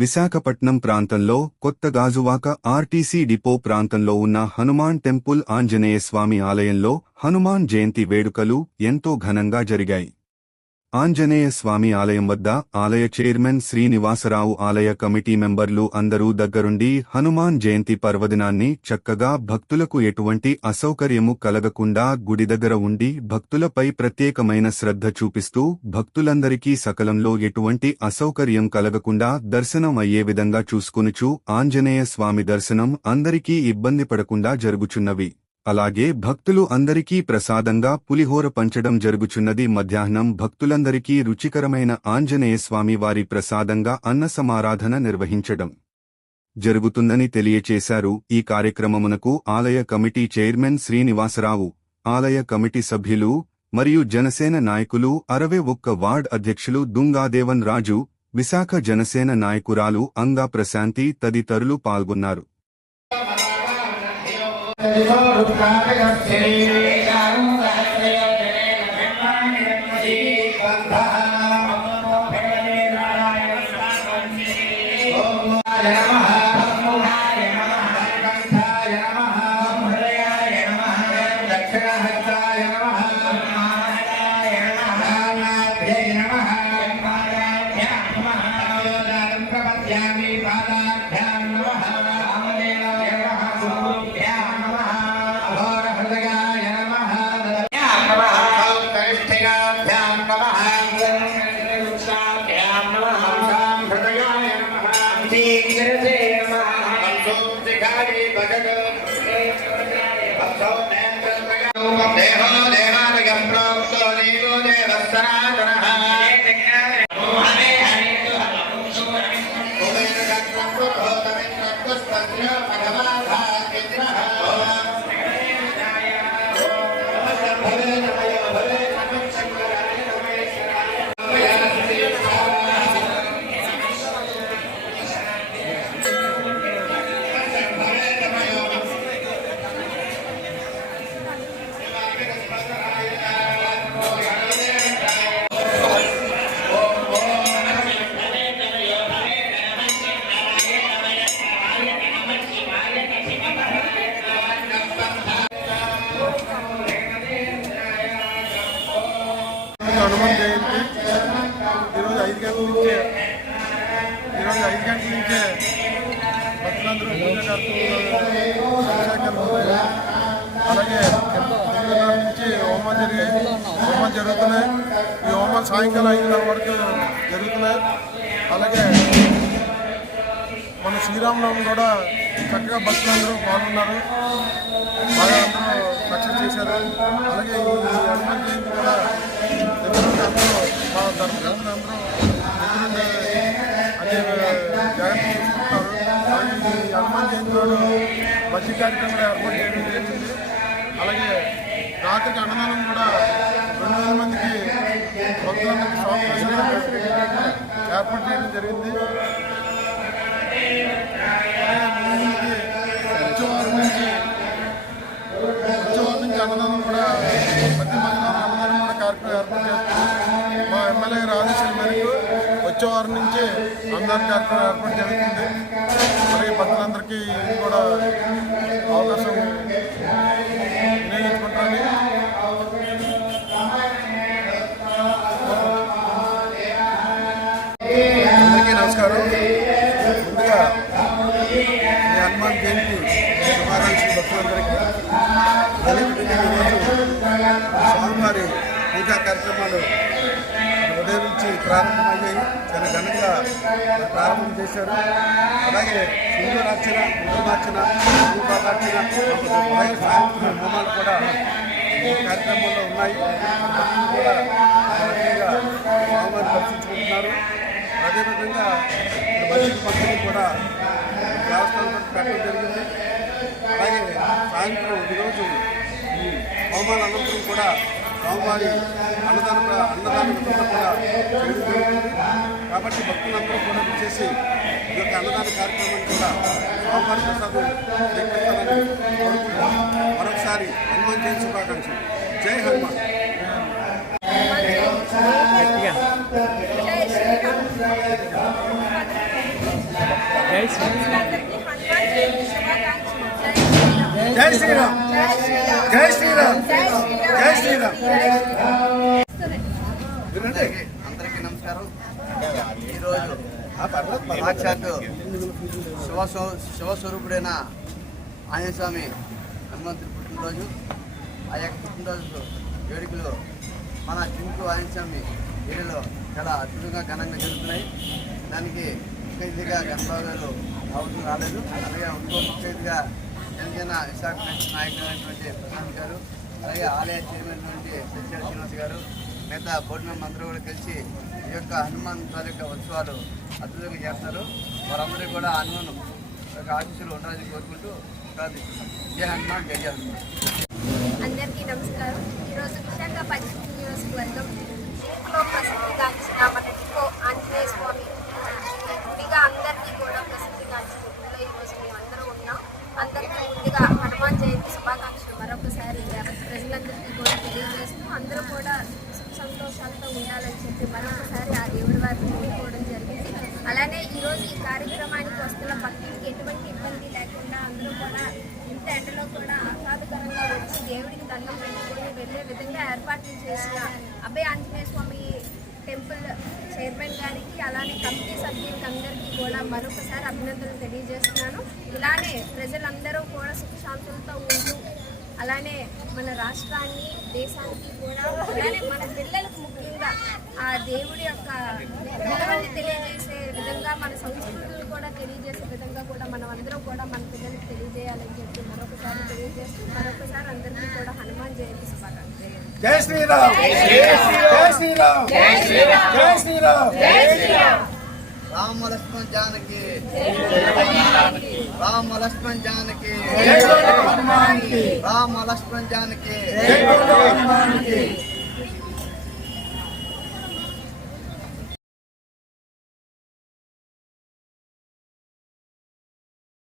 విశాఖపట్నం ప్రాంతంలో కొత్త Gajuwaka RTC depot ప్రాంతంలో ఉన్న హనుమాన్ టెంపుల్ ఆంజనేయస్వామి ఆలయంలో హనుమాన్ జయంతి వేడుకలు ఎంతో ఘనంగా జరిగాయి. ఆంజనేయ స్వామి ఆలయం వద్ద ఆలయ చైర్మన్ శ్రీనివాసరావు, ఆలయ కమిటీ మెంబర్లు అందరూ దగ్గరుండి హనుమాన్ జయంతి పర్వదినాన్ని చక్కగా భక్తులకు ఎటువంటి అసౌకర్యము కలగకుండా గుడి దగ్గర ఉండి భక్తులపై ప్రత్యేకమైన శ్రద్ధ చూపిస్తూ భక్తులందరికీ సకలంలో ఎటువంటి అసౌకర్యం కలగకుండా దర్శనం అయ్యే విధంగా చూసుకొనుచు ఆంజనేయ స్వామి దర్శనం అందరికీ ఇబ్బంది పడకుండా జరుగుచున్నవి. అలాగే భక్తులు అందరికీ ప్రసాదంగా పులిహోర పంచడం జరుగుచున్నది. మధ్యాహ్నం భక్తులందరికీ రుచికరమైన ఆంజనేయస్వామి వారి ప్రసాదంగా అన్న సమారాధన నిర్వహించడం జరుగుతుందని తెలియచేశారు. ఈ కార్యక్రమమునకు ఆలయ కమిటీ చైర్మన్ శ్రీనివాసరావు, ఆలయ కమిటీ సభ్యులు మరియు జనసేన నాయకులు, 61 వార్డ్ అధ్యక్షులు దుంగాదేవన్ రాజు, విశాఖ జనసేన నాయకురాలు అంగా ప్రశాంతి తదితరులు పాల్గొన్నారు. హనుమాన్ జయంతి ఈరోజు 5 గంటల నుంచే భక్తులందరూ అలాగే నుంచి హోమాలు జరుగుతున్నాయి. ఈ హోమాలు సాయంకాలం 5 వరకు జరుగుతున్నాయి. అలాగే మన శ్రీరామనవమి కూడా చక్కగా భక్తులందరూ పాల్గొన్నారు, బాగా అందరూ సక్సెస్ చేశారు. అలాగే ఈ హనుమాన్ జయంతి కూడా మా ధర్మకర్తలు అందరూ అన్ని జాగ్రత్తలు తీసుకుంటున్నారు. అలాగే ఈ హనుమాన్ జయంతి రోజు మంచి కార్యక్రమాలు ఏర్పాటు చేయడం జరిగింది. అలాగే రాత్రికి అన్నదానం కూడా 2000 మందికి భక్తులందరికీ ఏర్పాటు చేయడం జరిగింది. వచ్చేవారం నుంచి అన్నదానం కూడా ప్రతి అన్నదానం కూడా కార్యక్రమం ఏర్పాటు చేస్తుంది. మా ఎమ్మెల్యే గారి ఆదేశాల మేరకు వచ్చేవారం నుంచి అన్నదాన కార్యక్రమం ఏర్పాటు జరుగుతుంది. అలాగే భక్తులందరికీ ఇది కూడా అవకాశం వినియోగించుకుంటారని అందరికీ నమస్కారం. ముందుగా ఈ హనుమాన్ జయంతి శుభాకాంక్షలు భక్తులందరికీ. స్వామివారి పూజా కార్యక్రమాలు ఉదయం నుంచి ప్రారంభమయ్యాయి. చాలా ఘనంగా ప్రారంభం చేశారు. అలాగే సింధూరార్చన, కుంకుమార్చన, రూపార్చన, అలాగే సాయంత్రం హోమాలు కూడా ఈ కార్యక్రమంలో ఉన్నాయి. భక్తులు కూడా రకంగా స్వామివారిని దర్శించుకుంటున్నారు. అదేవిధంగా మసీదు పక్కన కూడా దేవస్థానం పెట్టడం జరిగింది. అలాగే సాయంత్రం ఈరోజు ఈ హోమాల అనంతరం కూడా స్వామివారి అన్నదాన విధంగా కూడా చేయడం జరుగుతుంది. కాబట్టి భక్తులందరూ కూడా వచ్చేసి ఈ యొక్క అన్నదాన కార్యక్రమాన్ని కూడా స్వామివారి ప్రసాదం స్వీకరిస్తారని కోరుకుంటాం. మరొకసారి హనుమాన్ జయంతి శుభాకాంక్షలు. జై హనుమాన్. జై శ్రీరామ్. జై శ్రీరామ్, జై శ్రీరామ్, జై శ్రీరామ్. అందరికీ నమస్కారం. ఈరోజు సాక్షాత్తు శివస్వరూపుడైన ఆంజనేయ స్వామి హనుమంతుడి పుట్టినరోజు. ఆ యొక్క పుట్టినరోజు వేడుకలు మన జింకు ఆంజనేయ స్వామి ఏరియాలో చాలా అద్భుతంగా ఘనంగా జరుగుతున్నాయి. దానికి ముఖ్య అతిథిగా గణబాబు గారు రాలేదు. అలాగే ఇంకో ముఖ్య అతిథిగా జనసేన విశాఖ నాయకులైనటువంటి ప్రశాంత్ గారు, అలాగే ఆలయ చైర్మన్ నుండి సత్యాల శ్రీనివాస్ గారు, మిగతా బోర్డు మెంబర్ అందరూ కూడా కలిసి ఈ యొక్క హనుమాన్ తాలూకా ఉత్సవాలు అద్భుతంగా చేస్తారు. వారందరూ కూడా హనుమాన్ యొక్క ఆశీస్సులు ఉండాలని కోరుకుంటూ ప్రార్థిస్తున్నాం. జై హనుమాన్, జై జై హనుమాన్. అందరికీ నమస్కారం. ఈరోజు విశాఖ పశ్చిమ నియోజకవర్గం ఇంట్లో ప్రసిద్ధిగాంచిన మన ఇంకో ఆంజనేయ స్వామి గుడిగా అందరికీ కూడా ప్రసిద్ధిగాంచిన గుడిలో ఈరోజు మేము అందరూ ఉన్నాం. అందరికీ ముందుగా హనుమాన్ జయంతి శుభాకాంక్షలు మరొకసారి ప్రజలందరికీ కూడా తెలియజేస్తూ అందరూ కూడా సుఖ సంతోషాలతో ఉండాలని చెప్పి మరొకసారి ఆ దేవుడి వారిని కోరుకోవడం జరిగింది. అలానే ఈరోజు ఈ కార్యక్రమానికి వస్తున్న భక్తులకి ఎటువంటి ఇబ్బంది లేకుండా అందరూ కూడా ఇంత ఎండలో కూడా ఆహ్లాదకరంగా వచ్చి దేవుడికి దండం పెట్టుకొని వెళ్ళే విధంగా ఏర్పాట్లు చేసిన అభయ ఆంజనేయ స్వామి టెంపుల్ చైర్మన్ గారికి అలానే కమిటీ సభ్యులకి అందరికీ కూడా మరొకసారి అభినందనలు తెలియజేస్తున్నాను. ఇలానే ప్రజలందరూ కూడా సుఖశాంతులతో ఉంటూ అలానే మన రాష్ట్రాన్ని దేశానికి కూడా అలానే మన పిల్లలకు ముఖ్యంగా ఆ దేవుడి యొక్క విలువల్ని తెలియజేసే విధంగా మన సంస్కృతులను కూడా తెలియజేసే విధంగా కూడా మనం అందరం కూడా మన పిల్లలకు తెలియజేయాలని చెప్పి మరొకసారి తెలియజేస్తూ మరొకసారి అందరికీ కూడా హనుమాన్ జయంతి శుభాకాంక్షలు. జై శ్రీరామ్, జై శ్రీరామ్, జై శ్రీరామ్, జై శ్రీరామ్, జై శ్రీరామ్. రామ లక్ష్మణ్ జానకి, రామ లక్ష్మణ్ జానకి, జై హనుమాన్ కి, రామ లక్ష్మణ్ జానకి. జై హనుమాన్